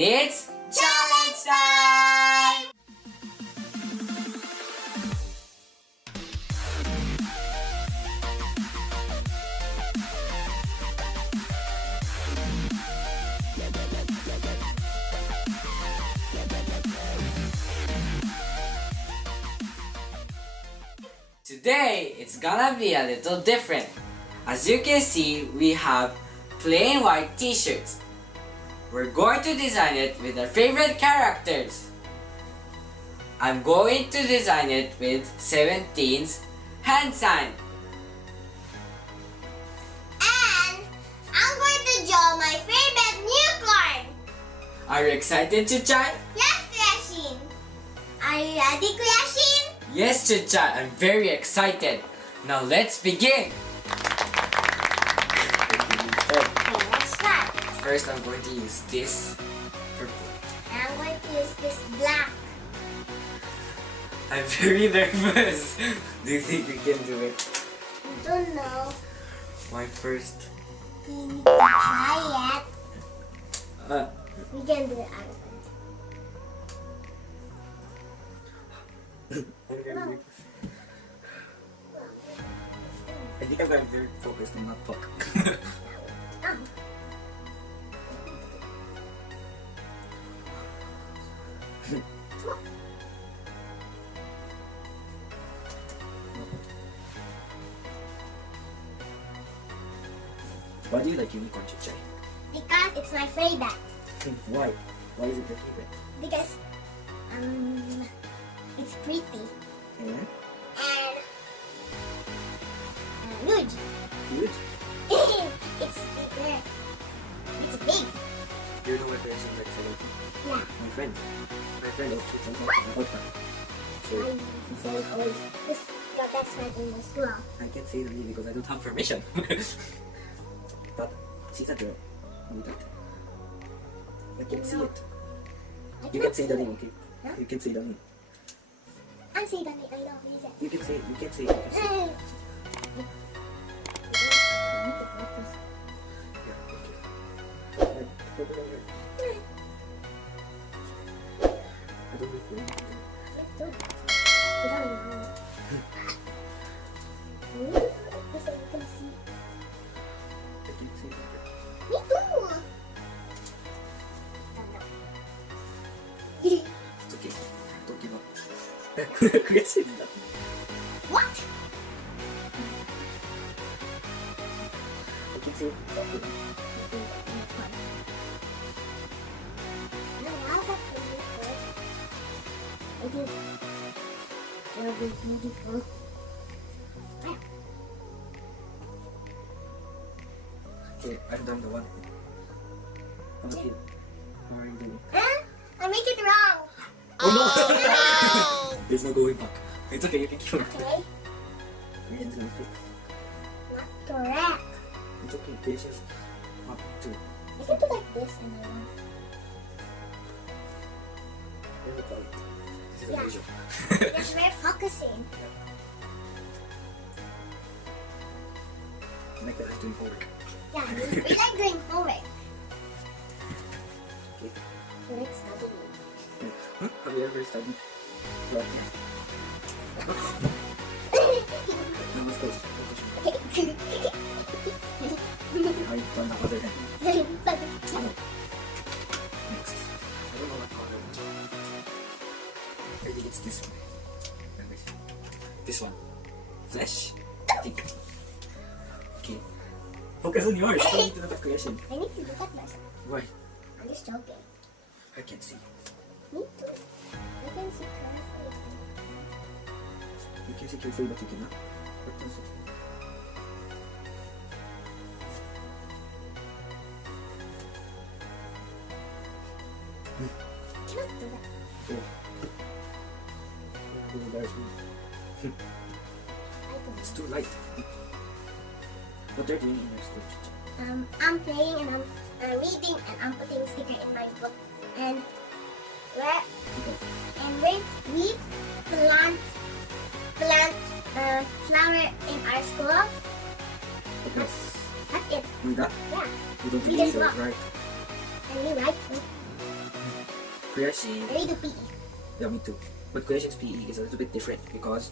And it's challenge time! Today, it's gonna be a little different. As you can see, we have plain white t-shirts. We're going to design it with our favorite characters. I'm going to design it with 17's hand sign. And I'm going to draw my favorite unicorn. Are you excited, Chuchay? Yes, Kuya Shin. Are you ready, Kuya Shin? Yes, Chuchay, I'm very excited. Now let's begin. Okay, let's start. First, I'm going to use this purple. And I'm going to use this black. I'm very nervous. Do you think we can do it? I don't know. My first. We need to try Uh, it. We can do it. I think I'm very focused and not talk. Why do you like unicorn, Chuchay? Because it's my favorite. Why? Why is it your favorite? Because it's pretty Yeah. and huge. Good. It's big. You know my person like celebrity? Yeah. My friend also something about that. So I say always this your best friend in the school. I can't say the name because I don't have permission. But she's a girl. Know that. I can't see it. You can say the name, okay? Huh? You can say the name. I'm saying that I know who is it. You can say it. You can say it. You can say it. Yeah, okay. I don't know. I can't say it. Me too. It's okay. Don't give up. Yes, it's not. What? I can say it. No, I'll have to do it. I do. It'll be beautiful. Okay, I'm done the one. Okay. How are you doing? Huh? I make it wrong. Oh no! There's no going back. It's okay, you can keep it. Okay. It's gonna fix. Not correct. It's okay, patience. 1, 2. I can do like this and then. There's a problem. This is a Yeah. visual. It's very focusing. It's like that I'm doing homework. Yeah, we like doing homework. Okay. We like studying. Huh? Have you ever studied law? No, let's go. Okay. Behind on the other hand. Next. I don't know what color. Maybe it's this one. Let me see. This one. Flesh. Pink. Okay. Focus on yours. Don't need to look at creation. I need to look at myself. Why? I'm just joking. I can't see. Me too. I can see correctly. You can see carefully, but you cannot. What does it? Cannot do that. Oh. Don't embarrass me. I can. It's too light. What are you doing in your school? I'm playing and I'm reading and I'm putting sticker in my book and where we plant flower in our school. Because That's it. with that, Yeah. you don't We really just don't walk. right. And we like it. Kuya Shin, I do PE. yeah, me too. But Kuya Shin's PE is a little bit different because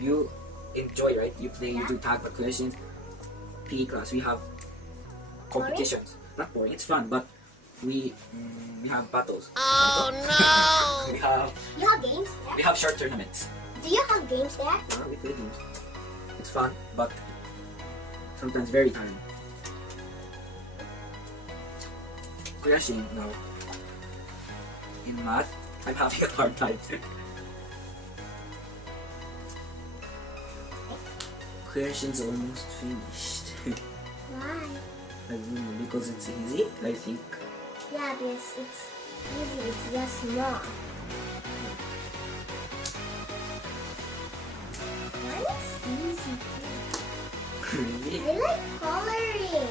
you enjoy, right? You play, you do tag, but Kuya Shin's PE class, we have competitions. Not boring, it's fun, but we have battles. Oh no! we have You have games there? we have short tournaments. Do you have games there? Yeah, we play games. It's fun, but sometimes very tiring. Kuya Shin now. In math, I'm having a hard time. Kuya Shin's almost finished. Why? I don't know, because it's easy, I think. Yeah, because it's easy. It's just small. Mine is easy too. Really? I like coloring.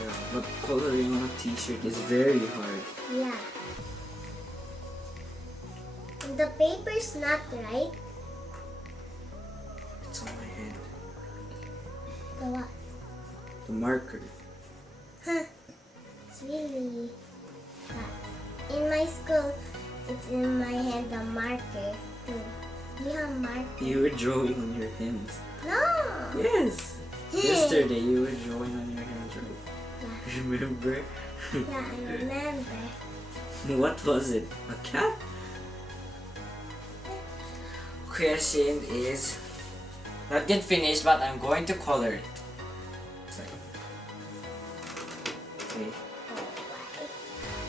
Yeah, but coloring on a t-shirt is very hard. Yeah. And the paper's not right. It's on my hand. The what? The marker. Huh. It's really in my school, it's in my hand the marker too. Do you have marker? You were drawing on your hands. No! Yes! Yesterday you were drawing on your hands, right? Yeah. Remember? Yeah, I remember. What was it? A cat? Kuya Shin is not yet finished, but I'm going to color it. Sorry. Okay,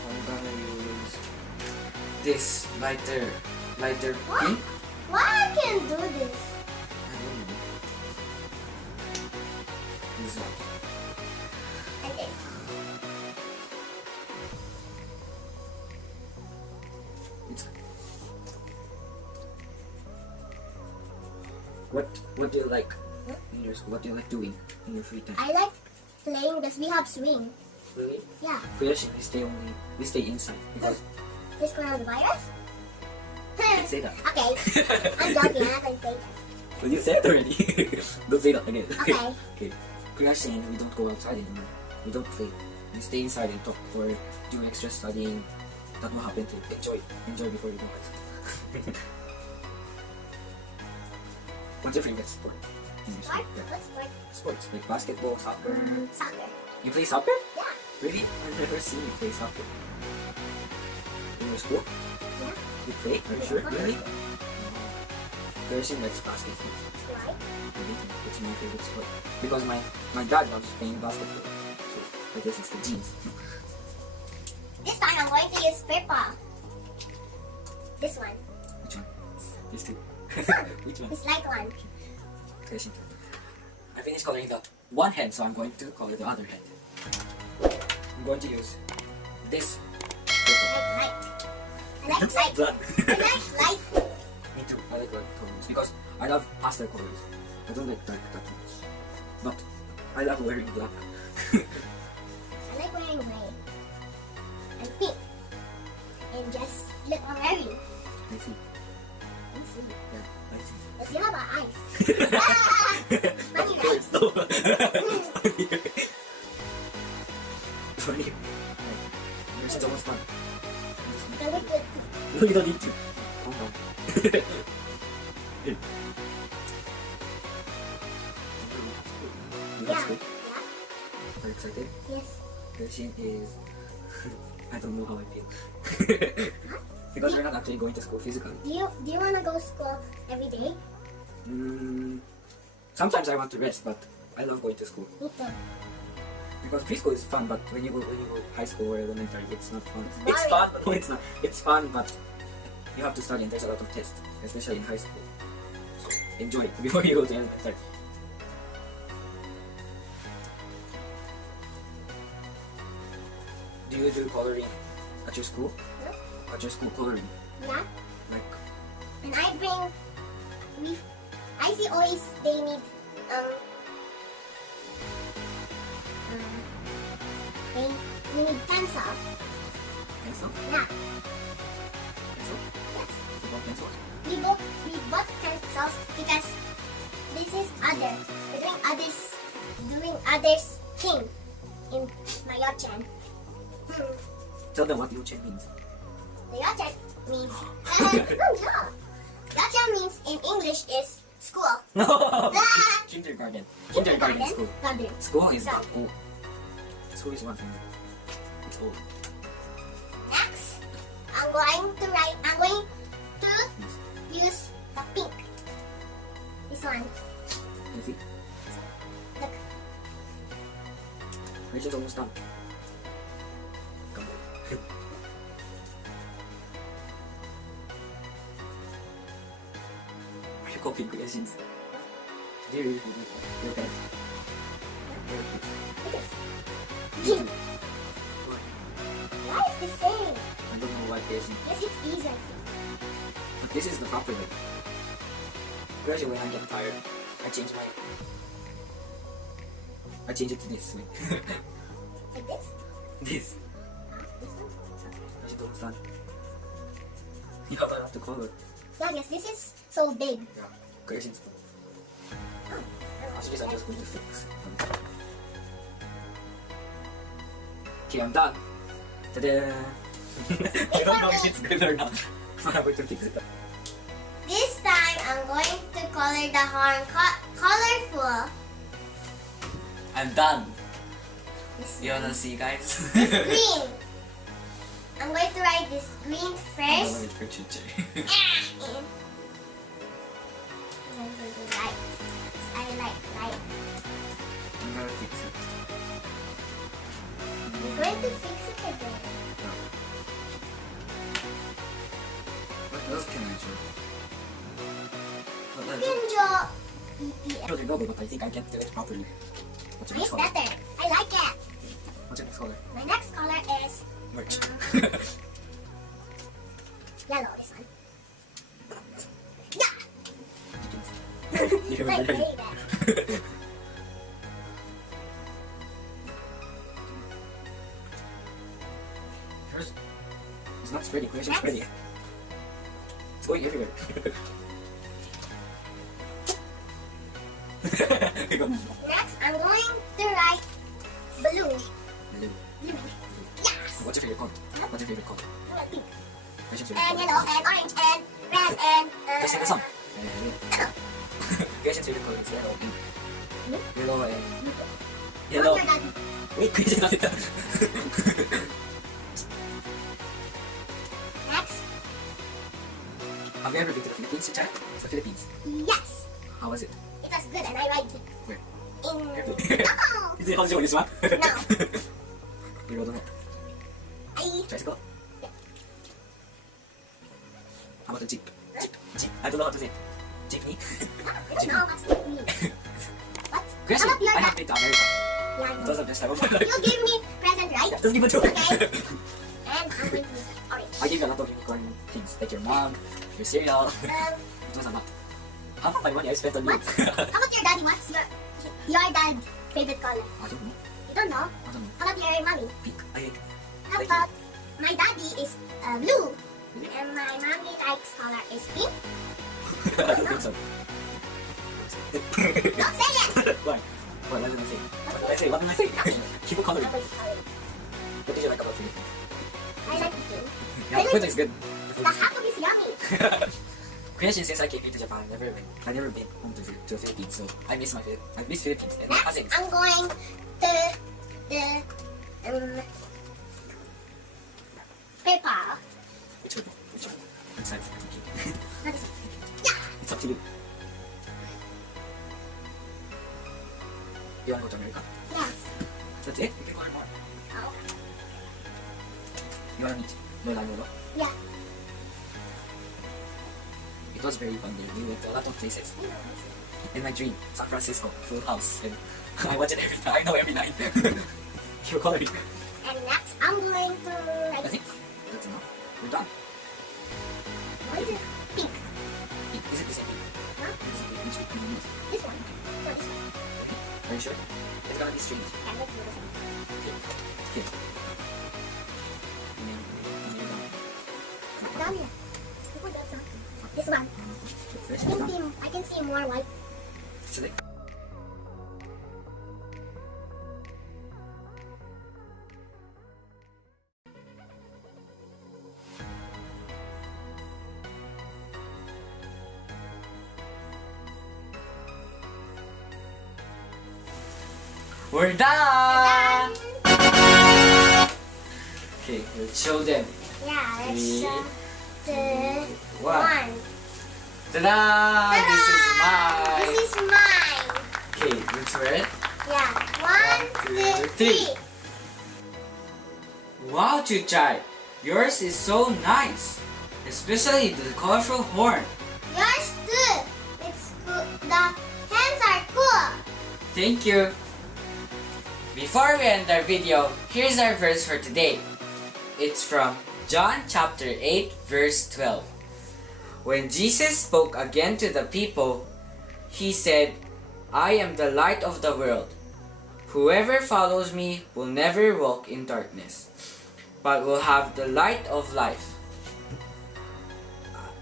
I'm gonna use this lighter What? pink. Why I can do this? I don't know. This one. Okay. It's what do you like in your school? What do you like doing in your free time? I like playing because we have swing. Really? Yeah. Kuya Shin, we stay inside because This coronavirus? you can say that. Okay. I'm joking. I'm not going to say that. Well, you said it already. Don't say that again. Okay. Okay. Kuya Shin, we don't go outside anymore. We don't play. We stay inside and talk or do extra studying. That will happen to enjoy before you go outside. What's your favorite sport? In your What? school? Yeah. What sport? Sports like basketball, soccer. Soccer. You play soccer? Yeah. Really? I've never seen you play soccer. In your school? Yeah. You play? Are you sure? Okay. Really? Kuya Shin likes basketball. Why? Really? It's my favorite sport. Because my dad loves playing basketball. So I guess it's the genes. This time I'm going to use purple. This one. Which one? These two. This one. Which one? This light one. Kuya Shin. I finished coloring the one head, so I'm going to color the other head. I'm going to use this. I like light. Blood. I like light. Me too. I like light colors because I love pastel colors. I don't like dark that much. But I love wearing black. I like wearing gray. And pink. And just look I'm wearing. I see. You see. Yeah, I see. Because you have our eyes. Funny, right? Funny. Yours is almost done. So look good. No, you don't need to. Calm down. You Yeah. guys good? Yeah. Are you excited? Yes. Kuya Shin is... I don't know how I feel. Because we're not actually going to school physically. Do you wanna go to school every day? Sometimes I want to rest, but I love going to school. Me too. Because preschool is fun, but when you go high school or elementary, it's not fun. It's It's fun, but no, it's not. It's fun, but you have to study and there's a lot of tests, especially in high school. So enjoy it before you go to elementary. Do you do coloring at your school? Huh? At your school coloring? Yeah. Like, And I see always they need they we need pencil. pencil? Yeah. Pencil? Yes. You want pencils? We bought pencils because this is other. We're doing others thing in my yachan. Tell them what Yuchen means. The yachan means oh yeah. Gotcha means in English is school. No, Ah! it's kindergarten. Kindergarten school. Garden. School is Garden. school. School is one thing. It's old. Next, I'm going to use the pink. This one. Can you see? Look. Rachel's almost done. Come on. Are you copying Kuya Shin's? Do you really copy your pen? Green. Why is the same? I don't know what Kuya Shin. Yes, it's easy. But this is the proper way. Kuya Shin, when I get tired, I change it to this way. Like this? This. This one? I should almost done. You have to color. Yeah, yes, this is so big. Yeah. Kuya Shin's. Oh, After this, I'm just going to fix. Okay, I'm done. Ta-da! I don't know if it's good or not. So I'm going to fix it. This time, I'm going to color the horn colorful. I'm done. This You wanna see, guys? green. I'm going to write this green I'm first. gonna wait for Chuchay. And I'm going to light. I like light. I'm gonna fix it. I'm going to fix it again. What else can I do? What else? You can draw I don't know, but I think I can do it properly. What's your It's next color? better. I like it. What's your next color? My next color is Merch. yellow. This one. Yeah. You It's have like a very very bad. Yours is not spready. Kuya Shin's spready. It's going everywhere. Next, I'm going to write blue. Blue. Blue. Yes. What's your favorite color? What's your favorite color? I like pink. Kuya Shin's And favorite yellow and orange and red and Let's sing the song. Kuya Shin's favorite color is yellow and Blue? yellow and What's yellow. your daddy? Wait, Kuya Shin doesn't. Next, Have you ever been to the Philippines, Chuchay? The Philippines. yes. How was it? It was good and I liked it. Where? In no. Is it how this one? No. You rode on it. I Tricycle? How about the jeep? Jeep. I don't know how to say it. Jeepney? I don't know what's it mean. What? Kuya Shin, How about your I have dad? been to America. Yeah, I It know. was the best time of my life. You gave me present, right? Just give it to Okay. me. And I'm going to use orange. I gave you a lot of unicorn things, like your mom, your cereal. It was a lot. Half of my money I spent on you. What? How about your daddy? What's your dad's favorite color? I don't know. You don't know? I don't know. How about your mommy? Pink. I hate How Like- about my daddy is blue Really? and my mommy likes color is pink? I don't think so. Don't say it! Why? What did I say? What did I say? What did I say? Keep it coloring. What did you like about Philippines? I like it too. Yeah, the food is good. The hot dog is yummy. Kuya Shin, since I came to Japan, I never been home to the Philippines, so I miss Philippines and my Next, cousins. I'm going to the paper. Which one? Which one? Which side? Okay. What is it? Yeah. It's up to you. You wanna go to America? Yes. That's it? Oh. You wanna meet Lola and Lolo? Yeah. It was very fun there. We went to a lot of places. In my dream, San Francisco, full house, and I watch it every time. I know every night. You're coloring. And next, I'm going to I write think that's enough. We're done. what is it? Pink. Is it the same? Huh? Is it which one do you use? This one. No, this one. Are you sure? It's gonna be strange. And let's do this one. Okay. And then you're done. Down here. Before that's not. This one. Fresh I is can done. see, I can see more white. Select. We're done! Okay, let's show them. Yeah, let's Three, show the one. one. Ta-da! Ta-da! This is mine. This is mine. Okay, let's wear it. Yeah. One, two, three. Wow, Chuchay! Yours is so nice. Especially the colorful horn. Yours too. It's cool. The hands are cool. Thank you. Before we end our video, here's our verse for today. It's from John chapter 8 verse 12. When Jesus spoke again to the people, he said, I am the light of the world. Whoever follows me will never walk in darkness, but will have the light of life.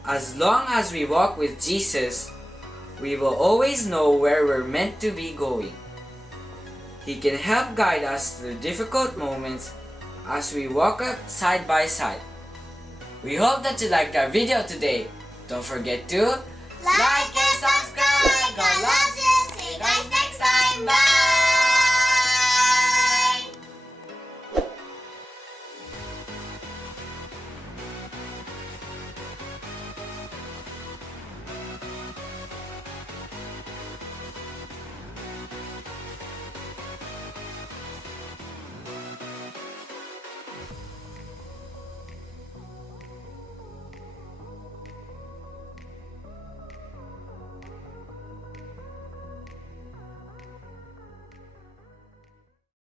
As long as we walk with Jesus, we will always know where we're meant to be going. He can help guide us through difficult moments as we walk up side by side. We hope that you liked our video today. Don't forget to Like,